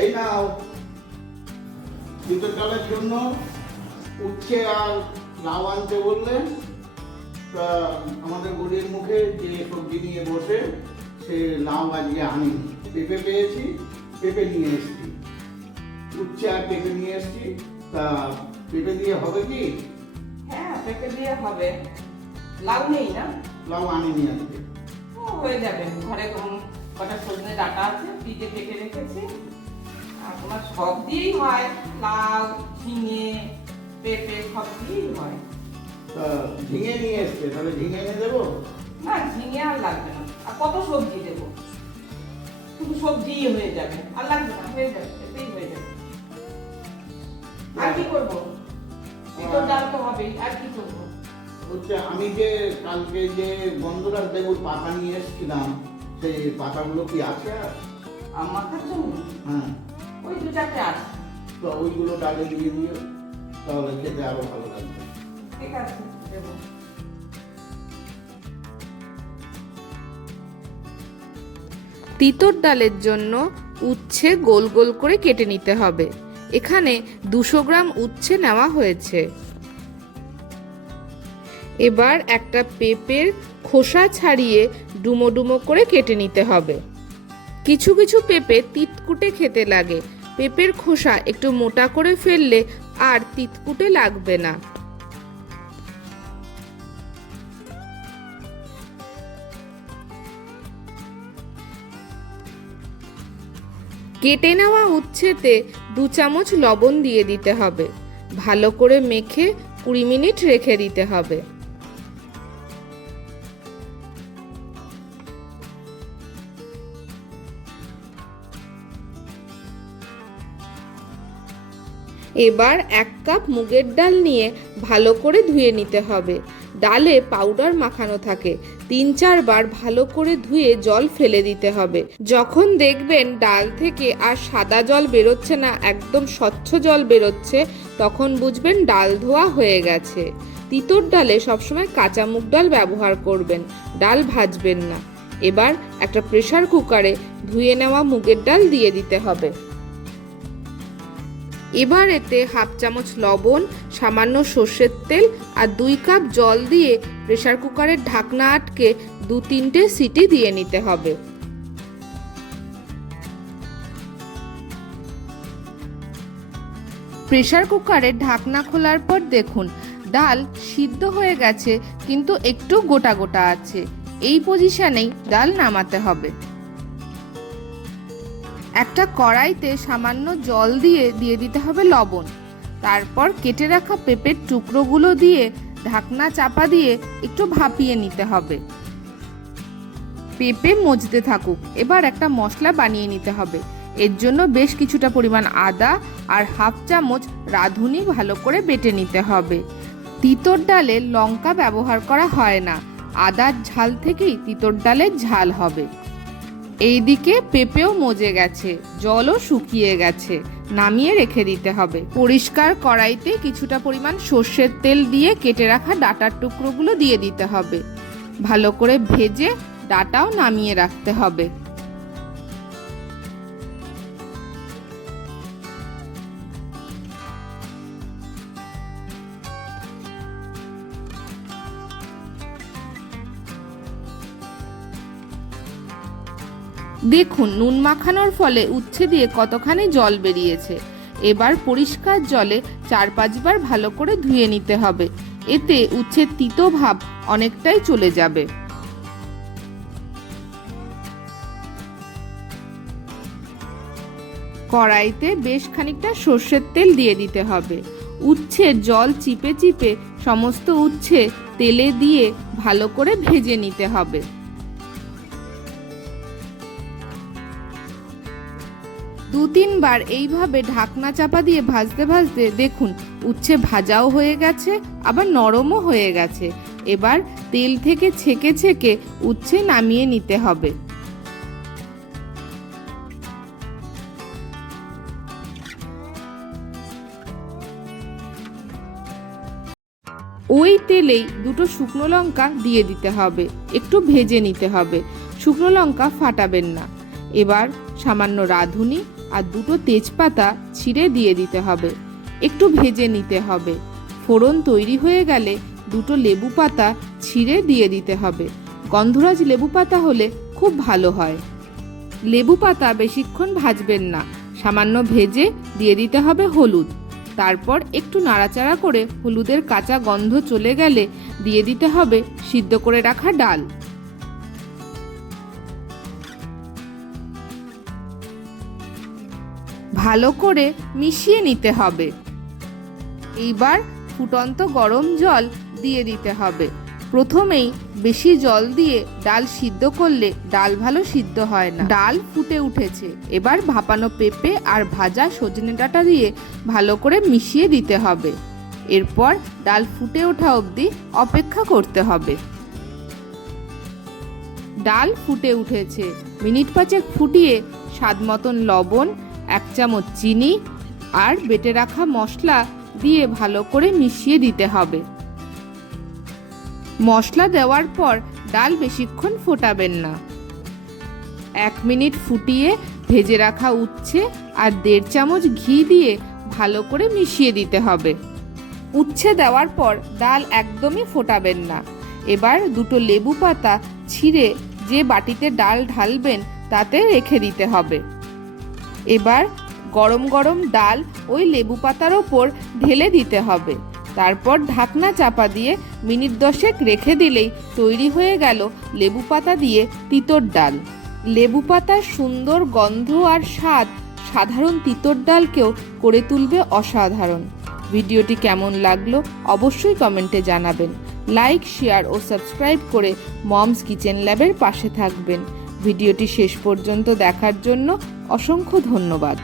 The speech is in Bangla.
এই নাও। চালের জন্য উচ্ছে আর লাউ আনতে বললেন আমাদের গড়ির মুখে যে সবজি নিয়ে বসে সে লাউ আজকে আনিনি। পেঁপে পেয়েছি পেঁপে নিয়ে এসেছি। উচ্ছে আর পেঁপে নিয়ে এসেছি। তা পেঁপে দিয়ে হবে কি? হ্যাঁ পেঁপে দিয়ে হবে। লাউ নেই না? লাউ আনিনি আজকে। হয়ে যাবে। ঘরে কটা সজনে ডাটা আছে ফ্রিজে কেটে রেখেছি। আর তোমার সব দিয়েই হয় লাউ ঝিঙে পেঁপে সব দিয়েই হয়। তা ঝিঙে নিয়ে এসছে তাহলে ঝিঙে এনে দেবো? না ঝিঙে আর লাগবে না। আর কত সবজি দেবো? শুধু সবজিই হয়ে যাবে আর লাগবে না হয়ে যাবে এতেই হয়ে যাবে। আর কি করব? তিতর ডাল তো হবেই আর কি করব? হচ্ছে আমি যে কালকে যে গন্ধরাজ লেবুর পাতা নিয়ে এসেছিলাম সেই পাতাগুলো কি আছে আর? আর মাথার হ্যাঁ। ওই দু চারটে আছে। তো ওইগুলো ডালে দিয়ে দিও তাহলে খেতে আরও ভালো লাগবে। ঠিক আছে দেবো। তিতর ডালের জন্য উচ্ছে গোল গোল করে কেটে নিতে হবে। এখানে দুশো গ্রাম উচ্ছে নেওয়া হয়েছে। এবার একটা পেঁপের খোসা ছাড়িয়ে ডুমো ডুমো করে কেটে নিতে হবে। কিছু কিছু পেঁপে তিতকুটে খেতে লাগে পেঁপের খোসা একটু মোটা করে ফেললে আর তিতকুটে লাগবে না। কেটে নেওয়া উচ্ছেতে দু চামচ লবণ দিয়ে দিতে হবে। ভালো করে মেখে কুড়ি মিনিট রেখে দিতে হবে। এবার এক কাপ মুগের ডাল নিয়ে ভালো করে ধুয়ে নিতে হবে। ডালে পাউডার মাখানো থাকে। তিন চারবার ভালো করে ধুয়ে জল ফেলে দিতে হবে। যখন দেখবেন ডাল থেকে আর সাদা জল বেরোচ্ছে না, একদম স্বচ্ছ জল বেরোচ্ছে, তখন বুঝবেন ডাল ধোয়া হয়ে গেছে। তিতর ডালে সবসময় কাঁচা মুগ ডাল ব্যবহার করবেন, ডাল ভাজবেন না। এবার একটা প্রেসার কুকারে ধুয়ে নেওয়া মুগের ডাল দিয়ে দিতে হবে। এবার এতে হাফ চামচ লবণ, সামান্য সর্ষের তেল আর দুই কাপ জল দিয়ে প্রেশার কুকারের ঢাকনা আটকে দু তিনটে সিটি দিয়ে নিতে হবে। প্রেশার কুকারের ঢাকনা খোলার পর দেখুন, ডাল সিদ্ধ হয়ে গেছে, কিন্তু একটু গোটা গোটা আছে। এই পজিশনেই ডাল নামাতে হবে। একটা কড়াইতে সামান্য জল দিয়ে দিয়ে দিতে হবে লবণ। তারপর কেটে রাখা পেঁপের টুকরোগুলো দিয়ে ঢাকনা চাপা দিয়ে একটু ভাপিয়ে নিতে হবে। পেঁপে মজতে থাকুক। এবার একটা মশলা বানিয়ে নিতে হবে। এর জন্য বেশ কিছুটা পরিমাণ আদা আর হাফ চামচ রাঁধুনি ভালো করে বেটে নিতে হবে। তিতর ডালে লঙ্কা ব্যবহার করা হয় না। আদার ঝাল থেকেই তিতর ডালের ঝাল হবে। এইদিকে পেঁপেও মজে গেছে, জলও শুকিয়ে গেছে, নামিয়ে রেখে দিতে হবে। পরিষ্কার কড়াইতে কিছুটা পরিমাণ সর্ষের তেল দিয়ে কেটে রাখা ডাটার টুকরোগুলো দিয়ে দিতে হবে। ভালো করে ভেজে ডাটাও নামিয়ে রাখতে হবে। দেখুন, নুন মাখানোর ফলে উচ্ছে দিয়ে কতখানি জল বেরিয়েছে। এবার পরিষ্কার জলে চার পাঁচবার ভালো করে ধুয়ে নিতে হবে। এতে উচ্ছের তিতো ভাব অনেকটাই চলে যাবে। কড়াইতে বেশ খানিকটা সর্ষের তেল দিয়ে দিতে হবে। উচ্ছে জল চিপে চিপে সমস্ত উচ্ছে তেলে দিয়ে ভালো করে ভেজে নিতে হবে। দু তিনবার এইভাবে ঢাকনা চাপা দিয়ে ভাজতে ভাজতে দেখুন, উচ্ছে ভাজাও হয়ে গেছে, আবার নরমও হয়ে গেছে। এবার তেল থেকে ছেঁকে ছেঁকে উচ্ছে নামিয়ে নিতে হবে। ওই তেলেই দুটো শুকনো লঙ্কা দিয়ে দিতে হবে, একটু ভেজে নিতে হবে। শুকনো লঙ্কা ফাটাবেন না। এবার সামান্য রাঁধুনি আর দুটো তেজপাতা ছিঁড়ে দিয়ে দিতে হবে। একটু ভেজে নিতে হবে। ফোড়ন তৈরি হয়ে গেলে দুটো লেবু পাতা ছিঁড়ে দিয়ে দিতে হবে। গন্ধরাজ লেবু পাতা হলে খুব ভালো হয়। লেবু পাতা বেশিক্ষণ ভাজবেন না। সামান্য ভেজে দিয়ে দিতে হবে হলুদ। তারপর একটু নাড়াচাড়া করে হলুদের কাঁচা গন্ধ চলে গেলে দিয়ে দিতে হবে সিদ্ধ করে রাখা ডাল। ভালো করে মিশিয়ে নিতে হবে। এইবার ফুটন্ত গরম জল দিয়ে দিতে হবে। প্রথমেই বেশি জল দিয়ে ডাল সিদ্ধ করলে ডাল ভালো সিদ্ধ হয় না। ডাল ফুটে উঠেছে। এবার ভাপানো পেঁপে আর ভাজা সজনে ডাঁটা দিয়ে ভালো করে মিশিয়ে দিতে হবে। এরপর ডাল ফুটে ওঠা অবধি অপেক্ষা করতে হবে। ডাল ফুটে উঠেছে। মিনিট পাঁচেক ফুটিয়ে স্বাদ মতন লবণ এক চামচ চিনি আর বেটে রাখা মশলা দিয়ে ভালো করে মিশিয়ে দিতে হবে। মশলা দেওয়ার পর ডাল বেশিক্ষণ ফোটাবেন না। এক মিনিট ফুটিয়ে ভেজে রাখা উচ্ছে আর দেড় চামচ ঘি দিয়ে ভালো করে মিশিয়ে দিতে হবে। উচ্ছে দেওয়ার পর ডাল একদমই ফোটাবেন না। এবার দুটো লেবু পাতা ছিঁড়ে যে বাটিতে ডাল ঢালবেন তাতে রেখে দিতে হবে। এবার গরম গরম ডাল ওই লেবু পাতার ওপর ঢেলে দিতে হবে। তারপর ঢাকনা চাপা দিয়ে মিনিট দশেক রেখে দিলেই তৈরি হয়ে গেল লেবু পাতা দিয়ে তিতর ডাল। লেবু পাতার সুন্দর গন্ধ আর স্বাদ সাধারণ তিতর ডালকেও করে তুলবে অসাধারণ। ভিডিওটি কেমন লাগল অবশ্যই কমেন্টে জানাবেন। লাইক, শেয়ার ও সাবস্ক্রাইব করে মমস কিচেন ল্যাবের পাশে থাকবেন। ভিডিওটি শেষ পর্যন্ত দেখার জন্য অসংখ্য ধন্যবাদ।